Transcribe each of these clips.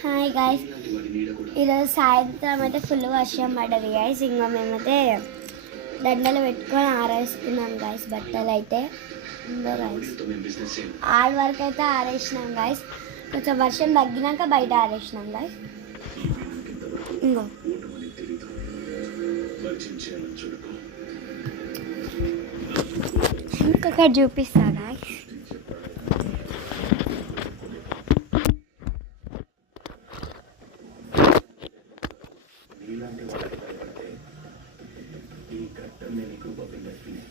Hi guys, ఈరోజు సాయంత్రం అయితే ఫుల్ వర్షం పడ్డది గాయస్. ఇంకా మేమైతే దండలు పెట్టుకొని ఆరేస్తున్నాం గాయస్. బట్టలు అయితే ఇంకో గాయస్ ఆడ వరకు అయితే ఆరేసినాం గాయస్. కొంచెం వర్షం తగ్గినాక బయట ఆరేసినాం గాయస్. ఇంకో ఇంకొకటి చూపిస్తా గాయస్. ఈ ఘట్టం నేను గ్రూప్ ఆఫ్ ఇండస్ట్రీస్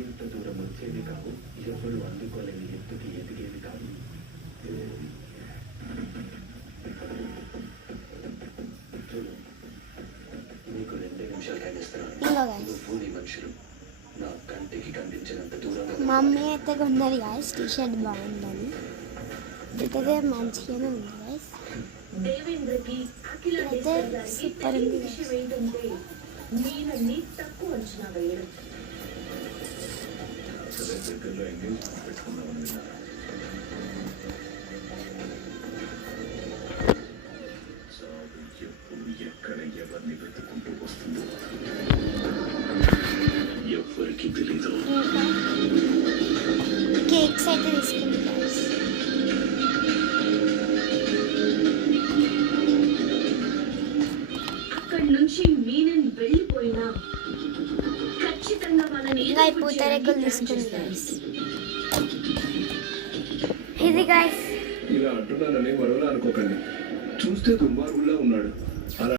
ఇంత దూరం వచ్చేది కాదు, ఎవరు అందుకోలేని ఎత్తుకి ఎదిగేది కాదు. చూడు, నీకు 2 నిమిషాలు కనిపిస్తున్నాను. మనుషులు నా కంటికి కనిపించినంత దూరంగా. మమ్మీ అయితే కొన్నది గాయస్, టీ షర్ట్ బాగుందని. అయితే మంచిగానే ఉంది గాయస్. అయితే సూపర్ ఉంది. మీనని తక్కువ అంచనా వేయడం. దగ్గరలో ఎంగేజ్మెంట్ పెట్టుకుందామని విన్నారా? సాగు ఎప్పుడు ఎక్కడ ఎవరిని వెతుకుంటూ వస్తుందో ఎవ్వరికి తెలీదు. కేక్స్ అయితే తీసుకుంది గాయస్. అక్కడి నుంచి మీనని వెళ్ళిపోయినా ఖచ్చితంగా వాళ్ళని ఇంకా ఈ పూతరేకులు తీసుకుంది గాయస్. ఇది గాయస్. ఇలా అంటున్నానని మరోలా అనుకోకండి. చూస్తే దుర్మార్గుల్లా ఉన్నాడు.